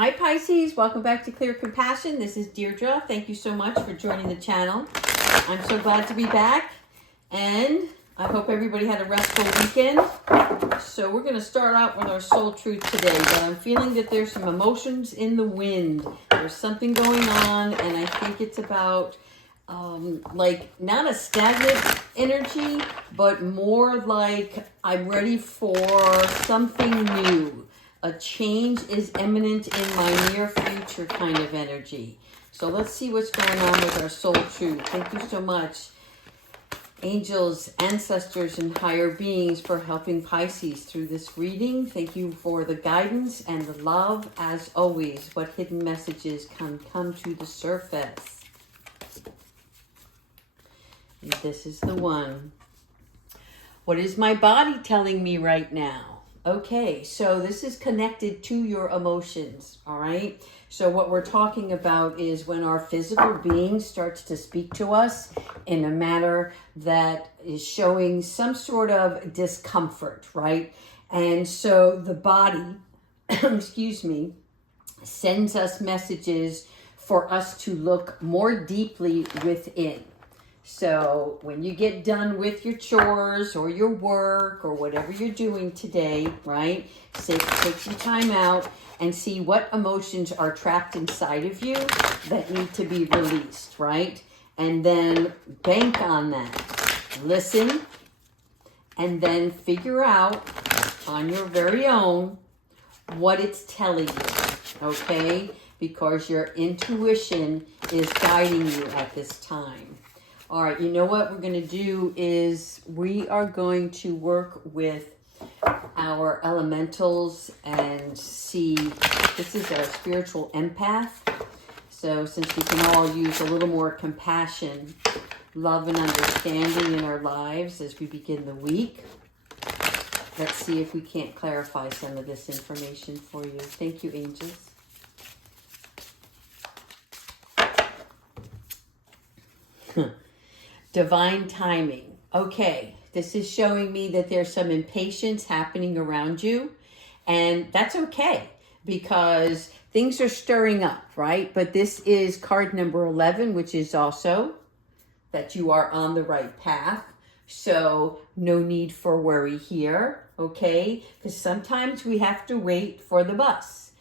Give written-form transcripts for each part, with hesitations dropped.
Hi Pisces, welcome back to Clear Compassion. This is Deirdre. Thank you so much for joining the channel. I'm so glad to be back, and I hope everybody had a restful weekend. So we're going to start out with our soul truth today, but I'm feeling that there's some emotions in the wind. There's something going on, and I think it's about like not a stagnant energy, but more like I'm ready for something new. A change is imminent in my near future kind of energy. So let's see what's going on with our soul truth. Thank you so much, angels, ancestors, and higher beings, for helping Pisces through this reading. Thank you for the guidance and the love. As always, what hidden messages can come to the surface? And this is the one. What is my body telling me right now? Okay, so this is connected to your emotions, all right? So what we're talking about is when our physical being starts to speak to us in a manner that is showing some sort of discomfort, right? And so the body, excuse me, sends us messages for us to look more deeply within. So when you get done with your chores or your work or whatever you're doing today, right, take some time out and see what emotions are trapped inside of you that need to be released, right? And then bank on that. Listen, and then figure out on your very own what it's telling you, okay? Because your intuition is guiding you at this time. All right, you know what we're going to do is we are going to work with our elementals and see, this is a spiritual empath. So since we can all use a little more compassion, love, and understanding in our lives as we begin the week, let's see if we can't clarify some of this information for you. Thank you, angels. Divine timing. Okay, this is showing me that there's some impatience happening around you, and that's okay because things are stirring up, right? But this is card number 11, which is also that you are on the right path. So no need for worry here, okay? Because sometimes we have to wait for the bus.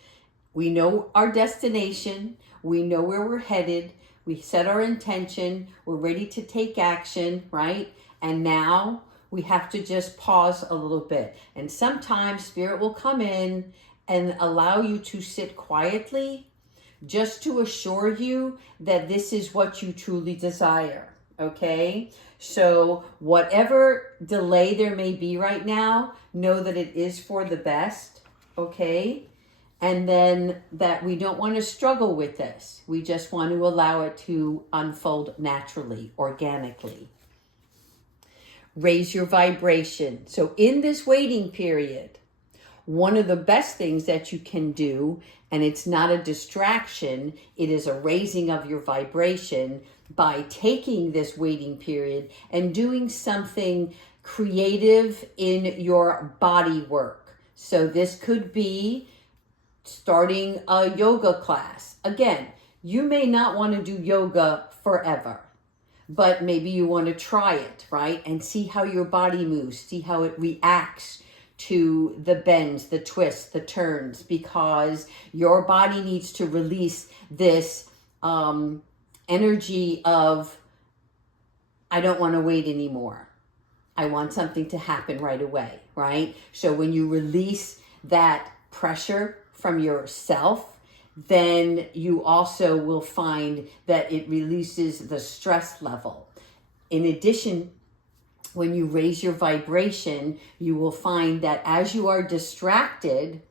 We know our destination. We know where we're headed. We set our intention, we're ready to take action, right? And now we have to just pause a little bit. And sometimes Spirit will come in and allow you to sit quietly just to assure you that this is what you truly desire, okay? So whatever delay there may be right now, know that it is for the best, okay? And then that we don't want to struggle with this. We just want to allow it to unfold naturally, organically. Raise your vibration. So in this waiting period, one of the best things that you can do, and it's not a distraction, it is a raising of your vibration by taking this waiting period and doing something creative in your body work. So this could be starting a yoga class. Again, you may not want to do yoga forever, but maybe you want to try it, right? And see how your body moves, see how it reacts to the bends, the twists, the turns, because your body needs to release this energy of, I don't want to wait anymore. I want something to happen right away, right? So when you release that pressure from yourself, then you also will find that it releases the stress level. In addition, when you raise your vibration, you will find that as you are distracted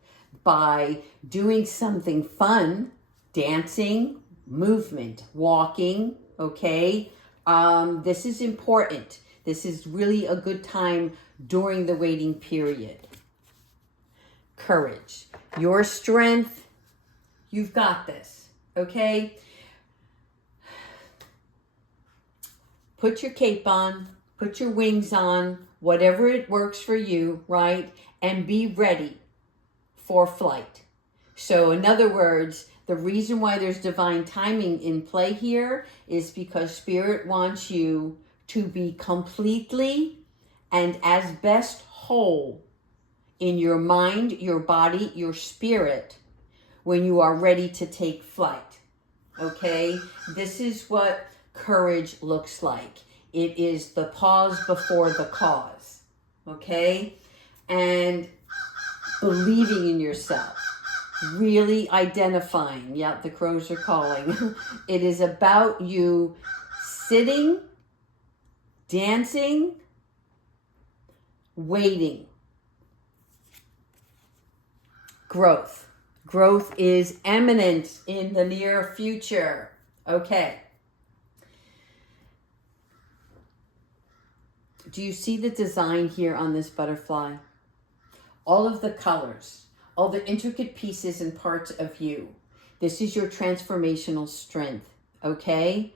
by doing something fun, dancing, movement, walking, okay, this is important. This is really a good time during the waiting period. Courage. Your strength, you've got this, okay? Put your cape on, put your wings on, whatever it works for you, right? And be ready for flight. So in other words, the reason why there's divine timing in play here is because Spirit wants you to be completely and as best whole in your mind, your body, your spirit when you are ready to take flight. Okay? This is what courage looks like. It is the pause before the cause. Okay? And believing in yourself. Really identifying. Yeah, the crows are calling. It is about you sitting, dancing, waiting. Growth. Growth is imminent in the near future. Okay. Do you see the design here on this butterfly? All of the colors, all the intricate pieces and parts of you. This is your transformational strength, okay?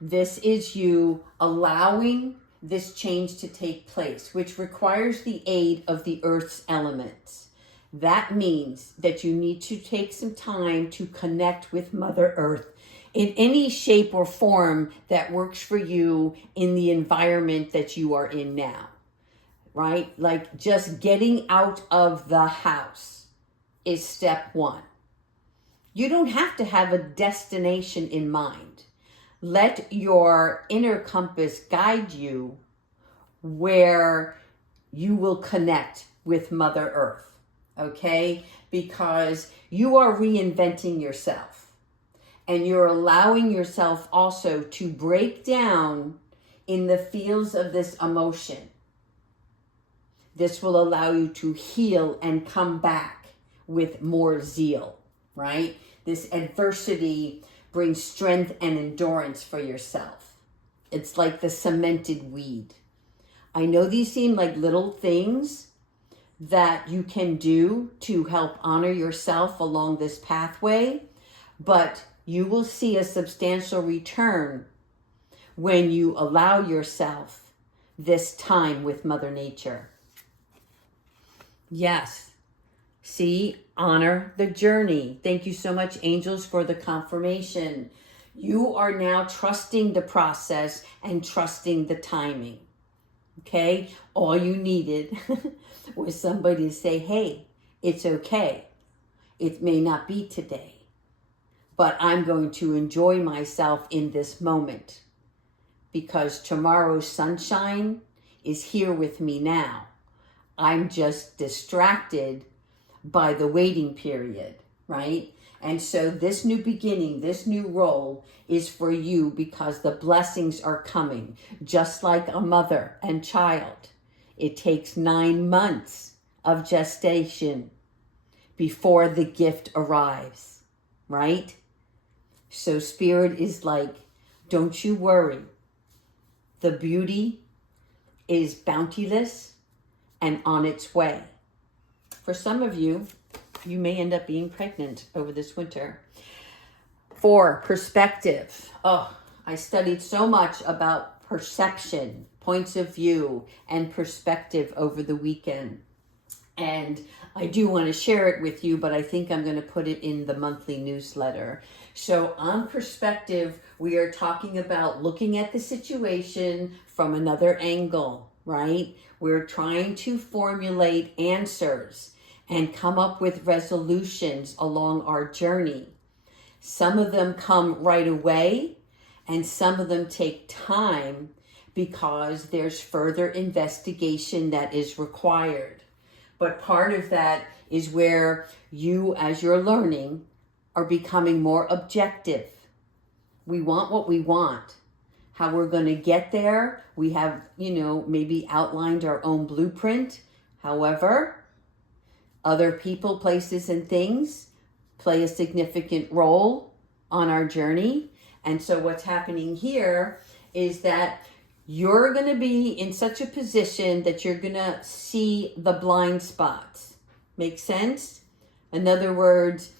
This is you allowing this change to take place, which requires the aid of the earth's elements. That means that you need to take some time to connect with Mother Earth in any shape or form that works for you in the environment that you are in now, right? Like just getting out of the house is step one. You don't have to have a destination in mind. Let your inner compass guide you where you will connect with Mother Earth. Okay? Because you are reinventing yourself and you're allowing yourself also to break down in the fields of this emotion. This will allow you to heal and come back with more zeal, right? This adversity brings strength and endurance for yourself. It's like the cemented weed. I know these seem like little things that you can do to help honor yourself along this pathway, but you will see a substantial return when you allow yourself this time with Mother Nature. Yes. See, honor the journey. Thank you so much, angels, for the confirmation. You are now trusting the process and trusting the timing. Okay? All you needed was somebody to say, hey, it's okay. It may not be today, but I'm going to enjoy myself in this moment because tomorrow's sunshine is here with me now. I'm just distracted by the waiting period, right? And so this new beginning, this new role is for you because the blessings are coming, just like a mother and child. It takes 9 months of gestation before the gift arrives, right? So Spirit is like, don't you worry. The beauty is bounteous and on its way. For some of you, you may end up being pregnant over this winter. 4, perspective. Oh, I studied so much about perception, points of view, and perspective over the weekend. And I do want to share it with you, but I think I'm going to put it in the monthly newsletter. So on perspective, we are talking about looking at the situation from another angle, right? We're trying to formulate answers and come up with resolutions along our journey. Some of them come right away, and some of them take time because there's further investigation that is required. But part of that is where you, as you're learning, are becoming more objective. We want what we want. How we're going to get there, we have, maybe outlined our own blueprint. However, other people, places, and things play a significant role on our journey. And so what's happening here is that you're going to be in such a position that you're going to see the blind spots. Make sense? In other words,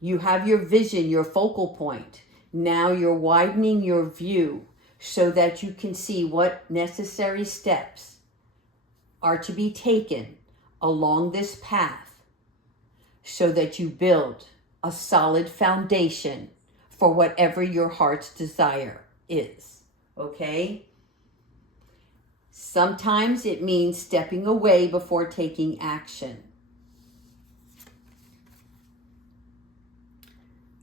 you have your vision, your focal point. Now you're widening your view so that you can see what necessary steps are to be taken along this path so that you build a solid foundation for whatever your heart's desire is. Okay? Sometimes it means stepping away before taking action.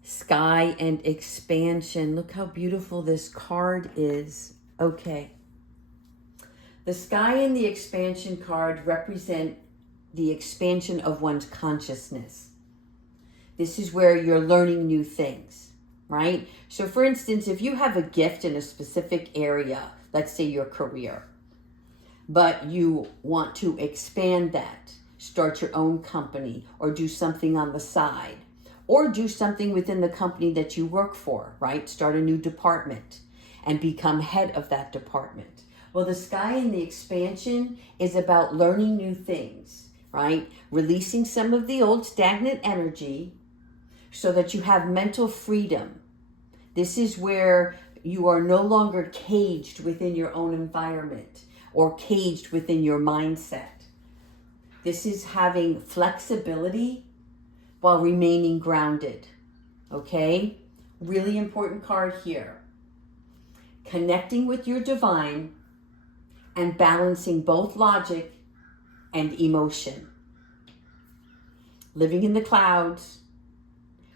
Sky and expansion. Look how beautiful this card is. Okay. The sky and the expansion card represent the expansion of one's consciousness. This is where you're learning new things, right? So for instance, if you have a gift in a specific area, let's say your career, but you want to expand that, start your own company or do something on the side, or do something within the company that you work for, right? Start a new department and become head of that department. Well, the sky and the expansion is about learning new things, right? Releasing some of the old stagnant energy so that you have mental freedom. This is where you are no longer caged within your own environment or caged within your mindset. This is having flexibility while remaining grounded. Okay? Really important card here. Connecting with your divine and balancing both logic and emotion. Living in the clouds,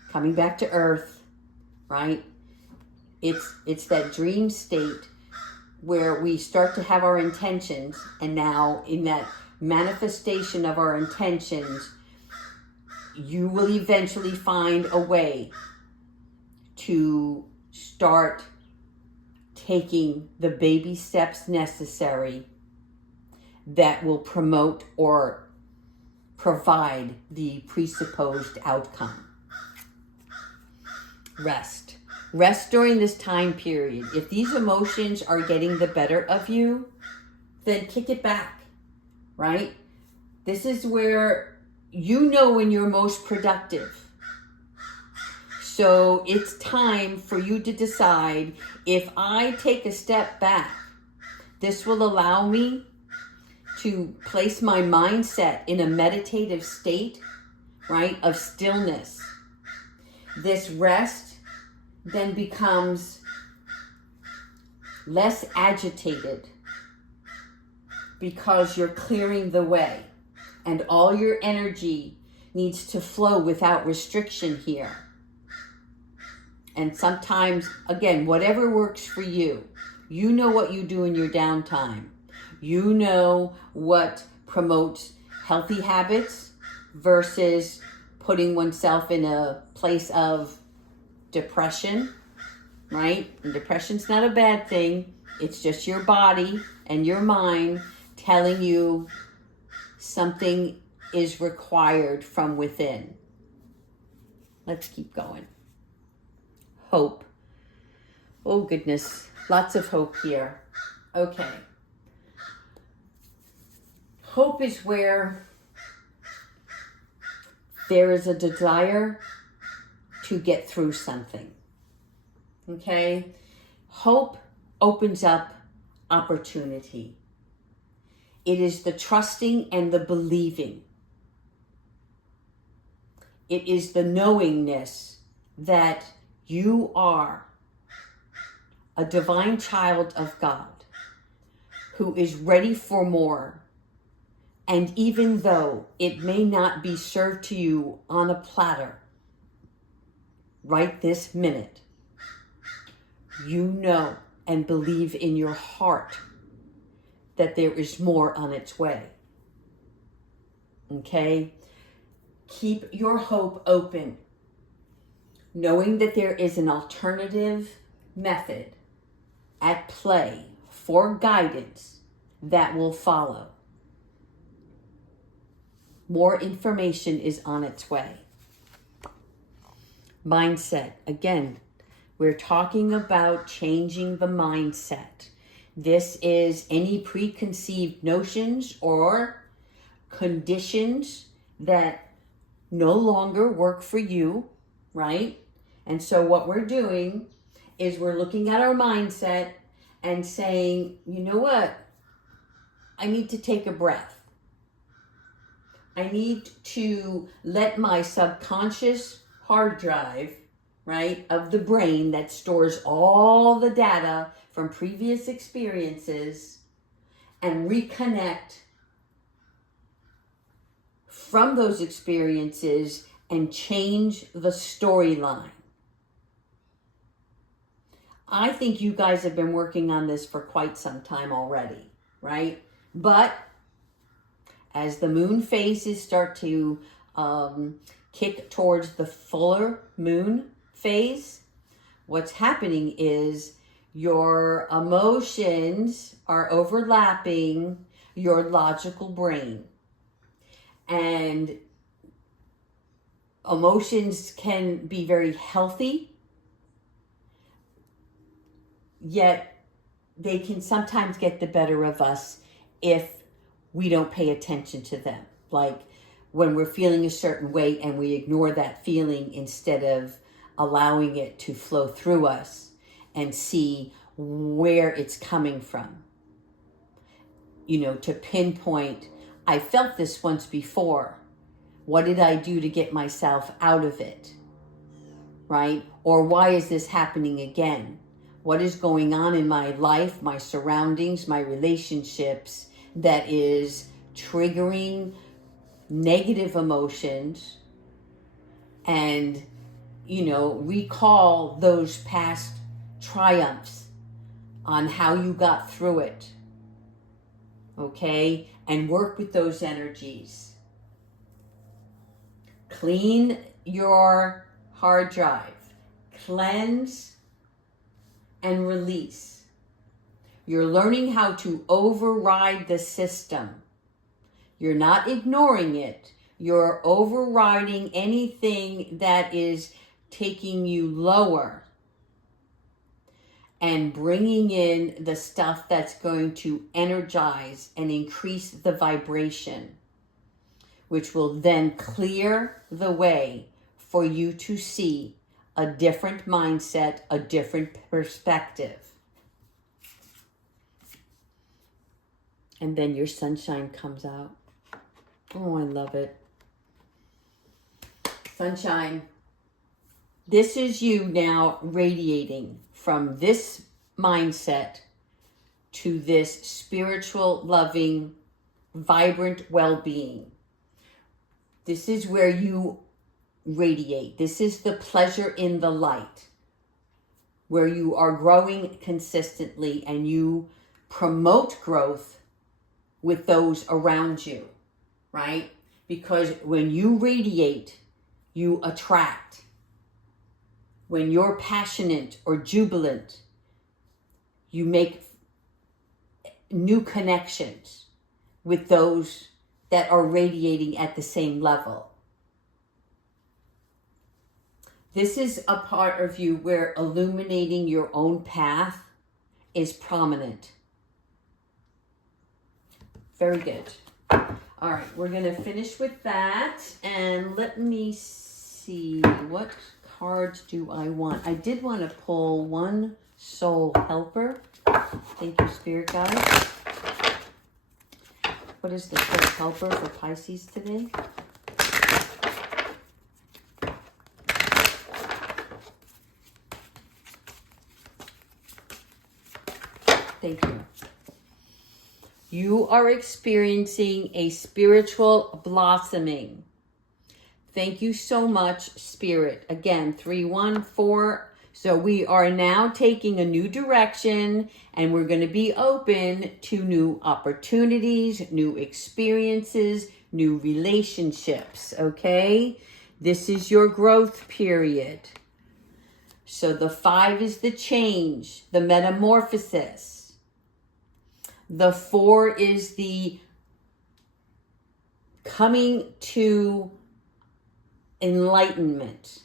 coming back to earth, right? It's that dream state where we start to have our intentions, and now in that manifestation of our intentions, you will eventually find a way to start taking the baby steps necessary that will promote or provide the presupposed outcome. Rest. Rest during this time period. If these emotions are getting the better of you, then kick it back, right? This is where you know when you're most productive. So it's time for you to decide, if I take a step back, this will allow me to place my mindset in a meditative state, right, of stillness. This rest then becomes less agitated because you're clearing the way. And all your energy needs to flow without restriction here. And sometimes, again, whatever works for you. You know what you do in your downtime. You know what promotes healthy habits versus putting oneself in a place of depression, right? And depression's not a bad thing. It's just your body and your mind telling you something is required from within. Let's keep going. Hope. Oh goodness, lots of hope here. Okay. Hope is where there is a desire to get through something. Okay? Hope opens up opportunity. It is the trusting and the believing. It is the knowingness that you are a divine child of God who is ready for more. And even though it may not be served to you on a platter right this minute, you know and believe in your heart that there is more on its way. Okay? Keep your hope open, knowing that there is an alternative method at play for guidance that will follow. More information is on its way. Mindset. Again, we're talking about changing the mindset. This is any preconceived notions or conditions that no longer work for you, right? And so what we're doing is we're looking at our mindset and saying, you know what? I need to take a breath. I need to let my subconscious hard drive, right, of the brain that stores all the data from previous experiences and reconnect from those experiences and change the storyline. I think you guys have been working on this for quite some time already, right? But as the moon phases start to kick towards the fuller moon phase, what's happening is your emotions are overlapping your logical brain. And emotions can be very healthy, yet they can sometimes get the better of us if we don't pay attention to them. Like when we're feeling a certain way and we ignore that feeling instead of allowing it to flow through us and see where it's coming from. You know, to pinpoint, I felt this once before. What did I do to get myself out of it? Right? Or why is this happening again? What is going on in my life, my surroundings, my relationships that is triggering negative emotions? And, you know, recall those past triumphs on how you got through it. Okay? And work with those energies. Clean your hard drive. Cleanse and release. You're learning how to override the system. You're not ignoring it. You're overriding anything that is taking you lower and bringing in the stuff that's going to energize and increase the vibration, which will then clear the way for you to see a different mindset, a different perspective. And then your sunshine comes out. Oh, I love it. Sunshine. This is you now radiating from this mindset to this spiritual, loving, vibrant well-being. This is where you radiate. This is the pleasure in the light, where you are growing consistently and you promote growth with those around you, right? Because when you radiate, you attract. When you're passionate or jubilant, you make new connections with those that are radiating at the same level. This is a part of you where illuminating your own path is prominent. Very good. All right, we're going to finish with that. And let me see, what cards do I want? I did want to pull one soul helper. Thank you, Spirit Guides. What is the soul helper for Pisces today? Thank you. You are experiencing a spiritual blossoming. Thank you so much, Spirit. Again, 314. So we are now taking a new direction and we're going to be open to new opportunities, new experiences, new relationships, okay? This is your growth period. So the 5 is the change, the metamorphosis. The 4 is the coming to enlightenment.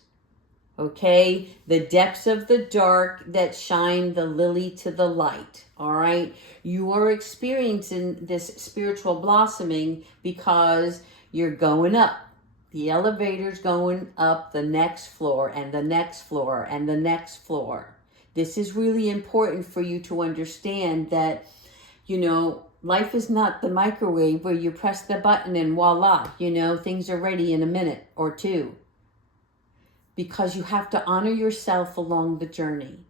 Okay? The depths of the dark that shine the lily to the light. All right? You are experiencing this spiritual blossoming because you're going up. The elevator's going up the next floor and the next floor and the next floor. This is really important for you to understand that, you know, life is not the microwave where you press the button and voila, you know, things are ready in a minute or two. Because you have to honor yourself along the journey.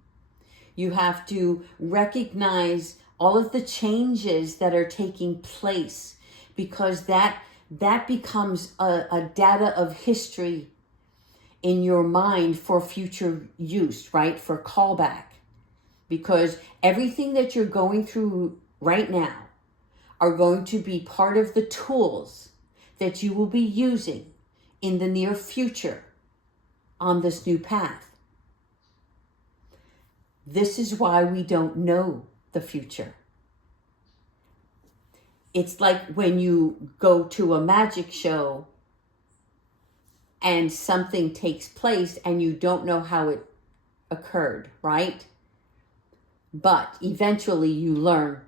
You have to recognize all of the changes that are taking place, because that becomes a data of history in your mind for future use, right? For callback. Because everything that you're going through right now are going to be part of the tools that you will be using in the near future on this new path. This is why we don't know the future. It's like when you go to a magic show and something takes place and you don't know how it occurred, right? But eventually you learn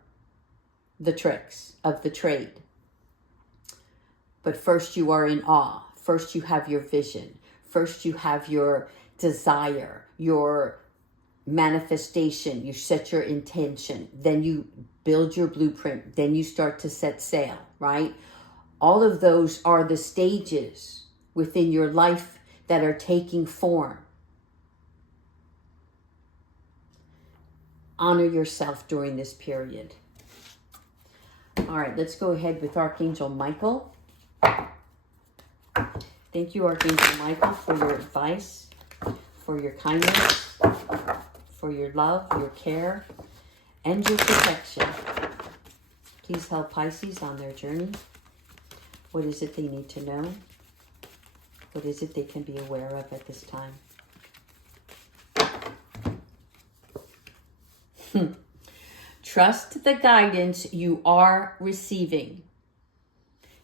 the tricks of the trade. But first you are in awe. First you have your vision. First you have your desire, your manifestation. You set your intention. Then you build your blueprint. Then you start to set sail, right? All of those are the stages within your life that are taking form. Honor yourself during this period. All right, let's go ahead with Archangel Michael. Thank you, Archangel Michael, for your advice, for your kindness, for your love, your care, and your protection. Please help Pisces on their journey. What is it they need to know? What is it they can be aware of at this time? Trust the guidance you are receiving.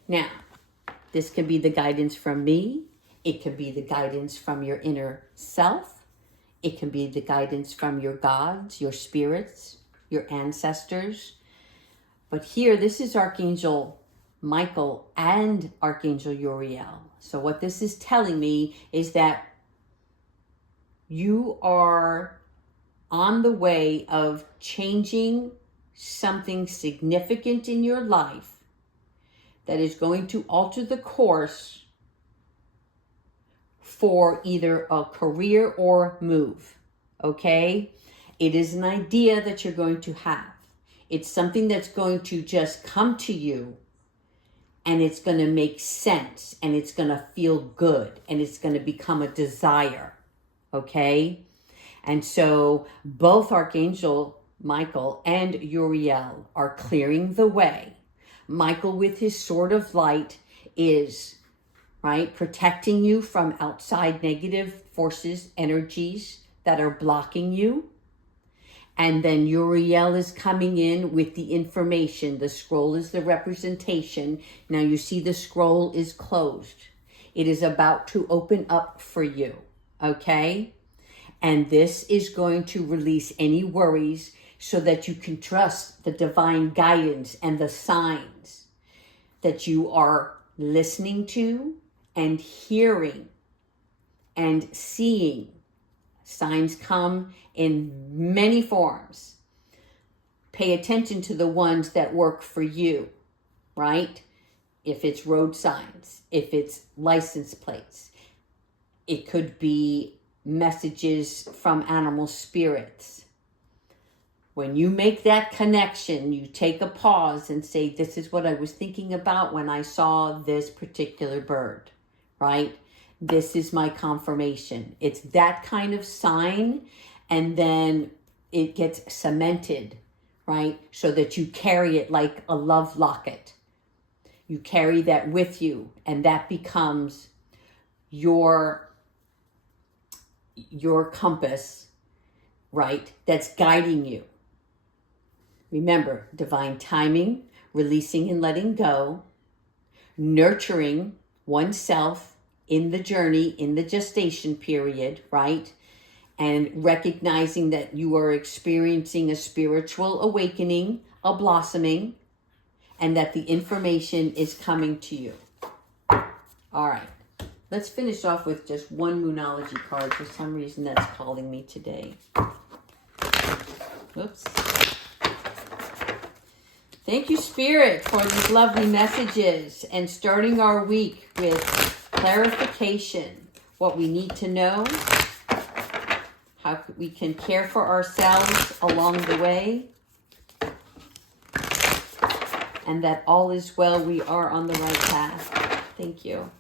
Now, this could be the guidance from me. It could be the guidance from your inner self. It can be the guidance from your gods, your spirits, your ancestors. But here, this is Archangel Michael and Archangel Uriel. So what this is telling me is that you are on the way of changing something significant in your life that is going to alter the course for either a career or move, okay? It is an idea that you're going to have. It's something that's going to just come to you, and it's going to make sense, and it's going to feel good, and it's going to become a desire, okay? And so both Archangel Michael and Uriel are clearing the way. Michael, with his sword of light, is, right, protecting you from outside negative forces, energies that are blocking you. And then Uriel is coming in with the information. The scroll is the representation. Now you see the scroll is closed. It is about to open up for you, okay? And this is going to release any worries so that you can trust the divine guidance and the signs that you are listening to and hearing and seeing. Signs come in many forms. Pay attention to the ones that work for you, right? If it's road signs, if it's license plates, it could be messages from animal spirits. When you make that connection, you take a pause and say, this is what I was thinking about when I saw this particular bird, right? This is my confirmation. It's that kind of sign, and then it gets cemented, right? So that you carry it like a love locket. You carry that with you, and that becomes your compass, right? That's guiding you. Remember, divine timing, releasing and letting go, nurturing oneself in the journey, in the gestation period, right? And recognizing that you are experiencing a spiritual awakening, a blossoming, and that the information is coming to you. All right. Let's finish off with just one Moonology card. For some reason, that's calling me today. Whoops. Thank you, Spirit, for these lovely messages and starting our week with clarification, what we need to know, how we can care for ourselves along the way, and that all is well, we are on the right path. Thank you.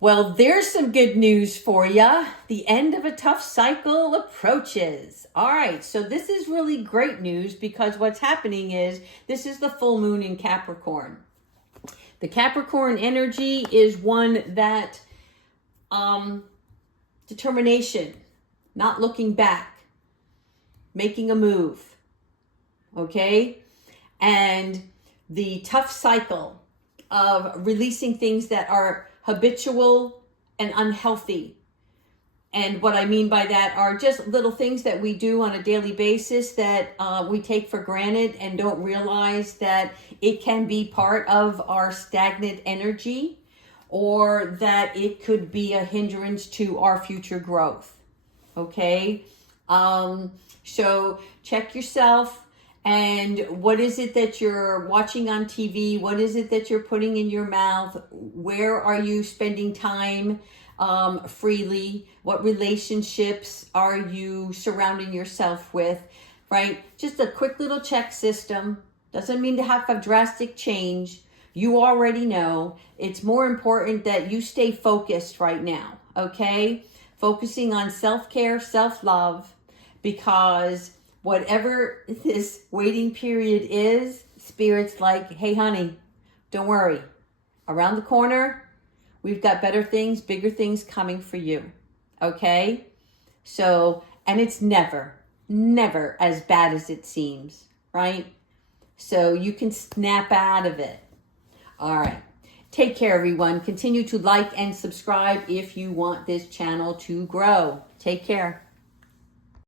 Well, there's some good news for you. The end of a tough cycle approaches. All right, so this is really great news because what's happening is this is the full moon in Capricorn. The Capricorn energy is one that determination, not looking back, making a move, okay? And the tough cycle of releasing things that are habitual and unhealthy. And what I mean by that are just little things that we do on a daily basis that we take for granted and don't realize that it can be part of our stagnant energy, or that it could be a hindrance to our future growth. Okay? So check yourself. And what is it that you're watching on TV? What is it that you're putting in your mouth? Where are you spending time freely? What relationships are you surrounding yourself with, right? Just a quick little check system. Doesn't mean to have a drastic change. You already know. It's more important that you stay focused right now, okay? Focusing on self-care, self-love, because whatever this waiting period is, Spirit's like, hey, honey, don't worry. Around the corner, we've got better things, bigger things coming for you. Okay? So, and it's never as bad as it seems, right? So you can snap out of it. All right. Take care, everyone. Continue to like and subscribe if you want this channel to grow. Take care.